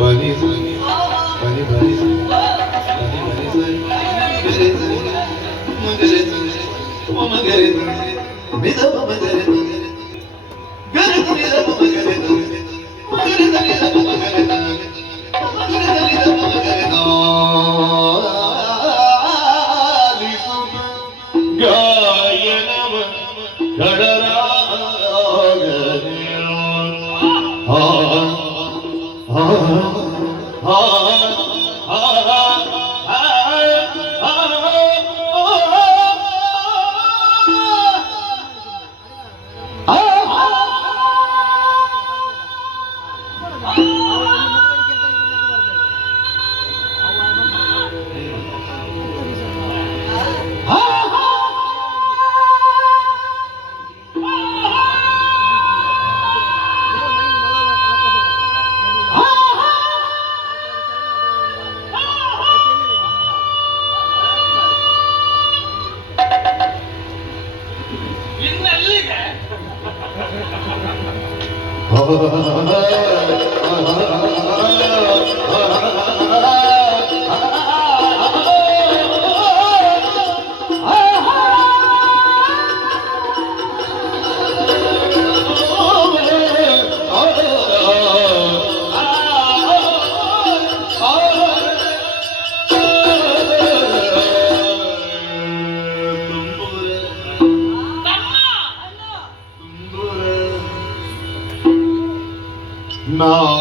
Pani pani pani pani pani pani mere magare o magare mera magare gare mera magare magare mera magare magare magare no ಗಾಯನವ ಗಡರಾಗನೆ ಆ ಆ ಆ na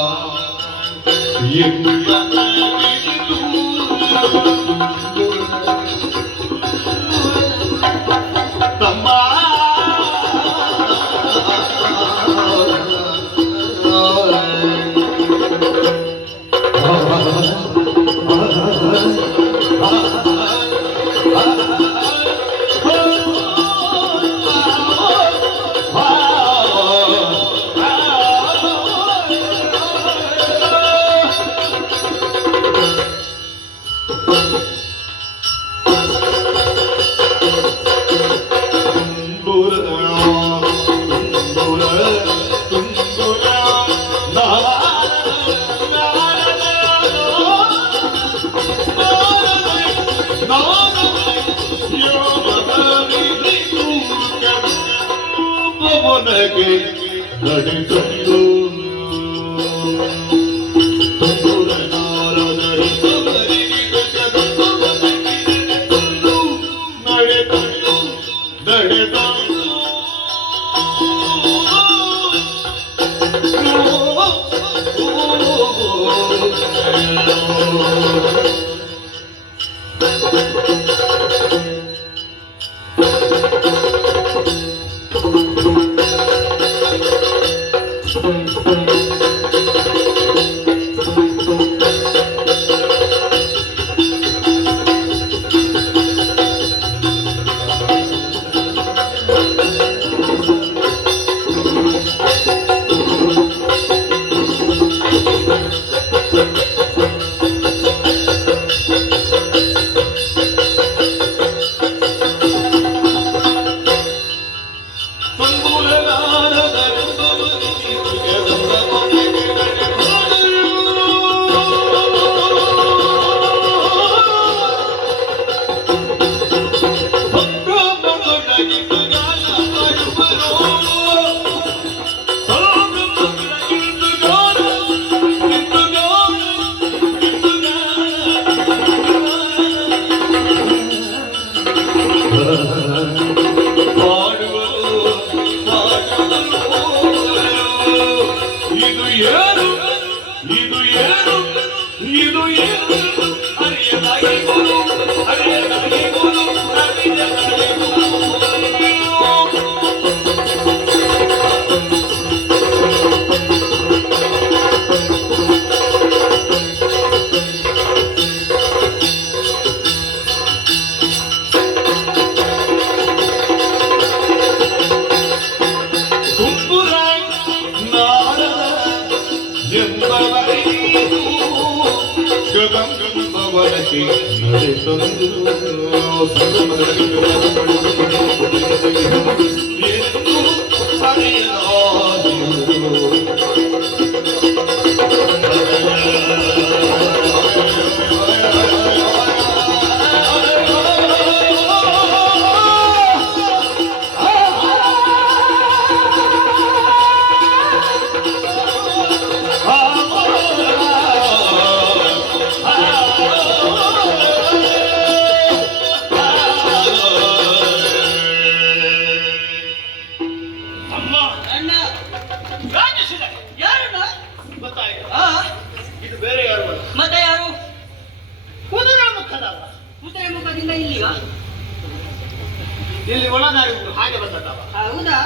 ಇಲ್ಲಿ ಒಳದಾರಿ ಉಂಟು ಹಾಗೆ ಬಂದದ್ದವ. ಹೌದಾ?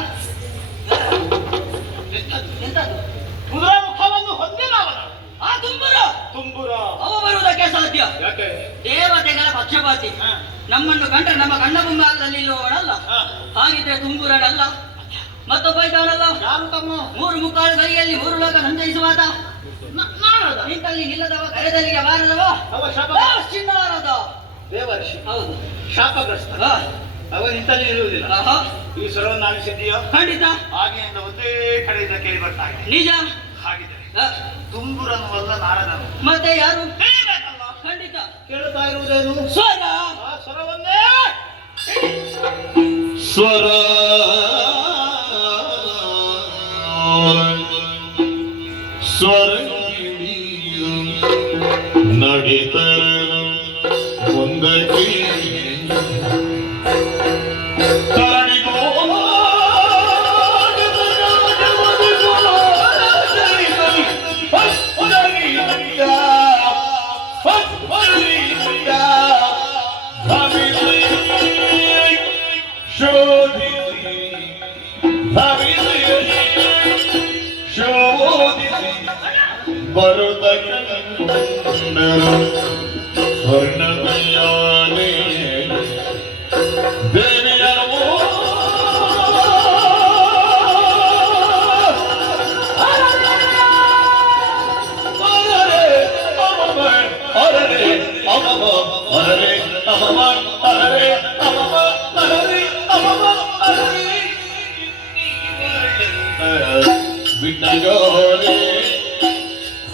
ಎಂತದ್ದು? ಕುದುರೆ ಮುಖವನ್ನು ಹೊಂದಿಲ್ಲ ಅವನ. ಆ ತುಂಬುರ ತುಂಬುರ ಅವ ಬರುವುದಕ್ಕೆ ಸಾಧ್ಯ. ಯಾಕೆ? ದೇವತೆಗಳ ಪಕ್ಷಪಾತಿ. ನಮ್ಮನ್ನು ಕಂಡ್ರೆ ನಮ್ಮ ಕಣ್ಣ ಮುಂಭಾಗದಲ್ಲಿ ಇಲ್ಲವನಲ್ಲ. ಹಾಗಿದ್ರೆ ತುಂಬುರನಲ್ಲ. ಮತ್ತೊಬ್ಬ ಇದ್ದಾನಲ್ಲ, ಯಾರು ತಮ್ಮ? 3 ಮುಕ್ಕಾಲು ಕೈಯಲ್ಲಿ 3 ಲೋಕ ಸಂಚರಿಸುವಾತ. ನಾರದ ನಿಂತಲ್ಲಿ ನಿಲ್ಲದವ, ಕರೆದಲ್ಲಿಗೆ ಬಾರದವ. ಅವ ಶಾಪ ಚಿನ್ನಾರದ ದೇವರ್ಷಿ, ಹೌದು. ಶಾಪಗ್ರಸ್ತ. ಆ, ಅವ ನಿಂತಲ್ಲಿ ಇರುವುದಿಲ್ಲ. ಆಹಾ, ಈ ಸ್ವರವನ್ನು ಆಲಿಸಿದ್ದೀಯೋ? ಖಂಡಿತ ಹಾಗೆಯಿಂದ ಒಂದೇ ಕಡೆಯಿಂದ ಕೇಳಿ ಬರ್ತಾ ಇದೆ. ನಿಜ. ಹಾಗಿದ್ರೆ ಆ, ತುಂಬುರನು ಅಲ್ಲ ನಾರದನು. ಮತ್ತೆ ಯಾರು? ತಿಳಿಬೇಕಲ್ಲ. ಖಂಡಿತ ಕೇಳುತ್ತಾ ಇರುವುದೇನು? ಸ್ವರ. ಆ ಸ್ವರವನ್ನೇ ಸ್ವರ ಸ್ವರ ನಡಿತ ಮುಂದಕ್ಕೆ ಸ್ವರ್ಣಮಯಾನೆ ದೇವಿಯರು ಬಿಟ್ಟಗೋರೆ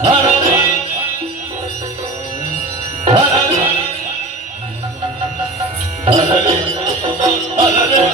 ಹರರೆ ಹರರೆ ಹರರೆ ಹರರೆ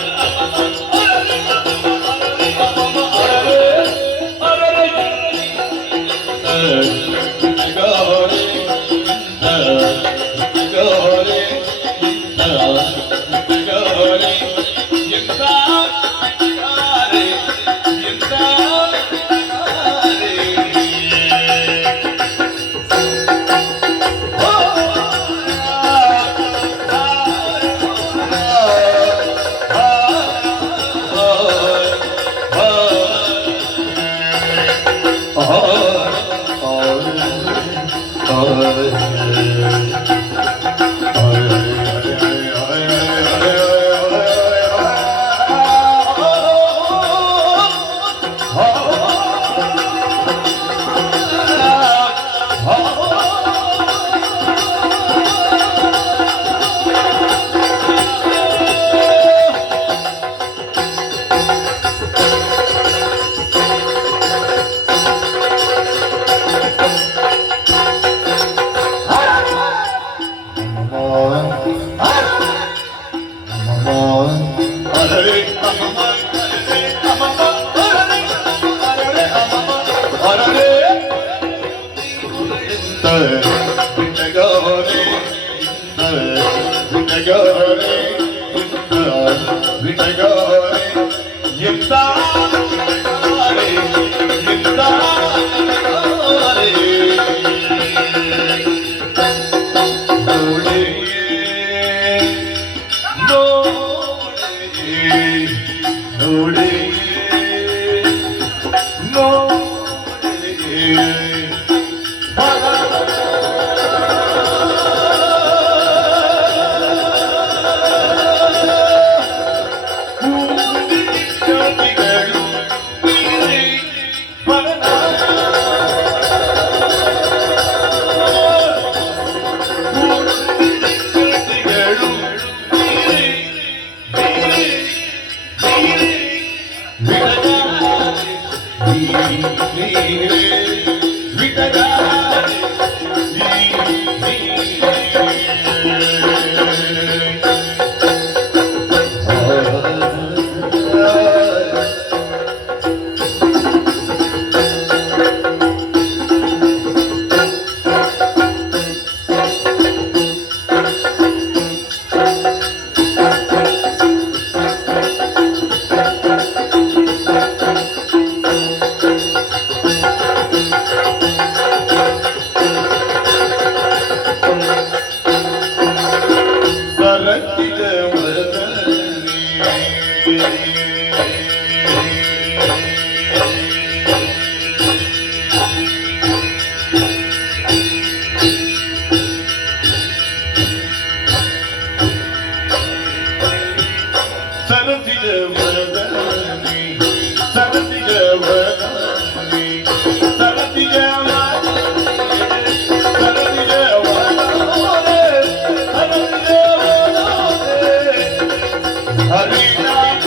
ಹರಿ ನಾಮ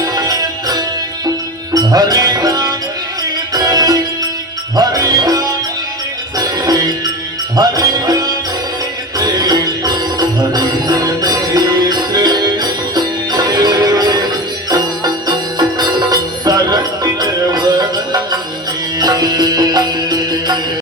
ಹರಿ ನಾಮ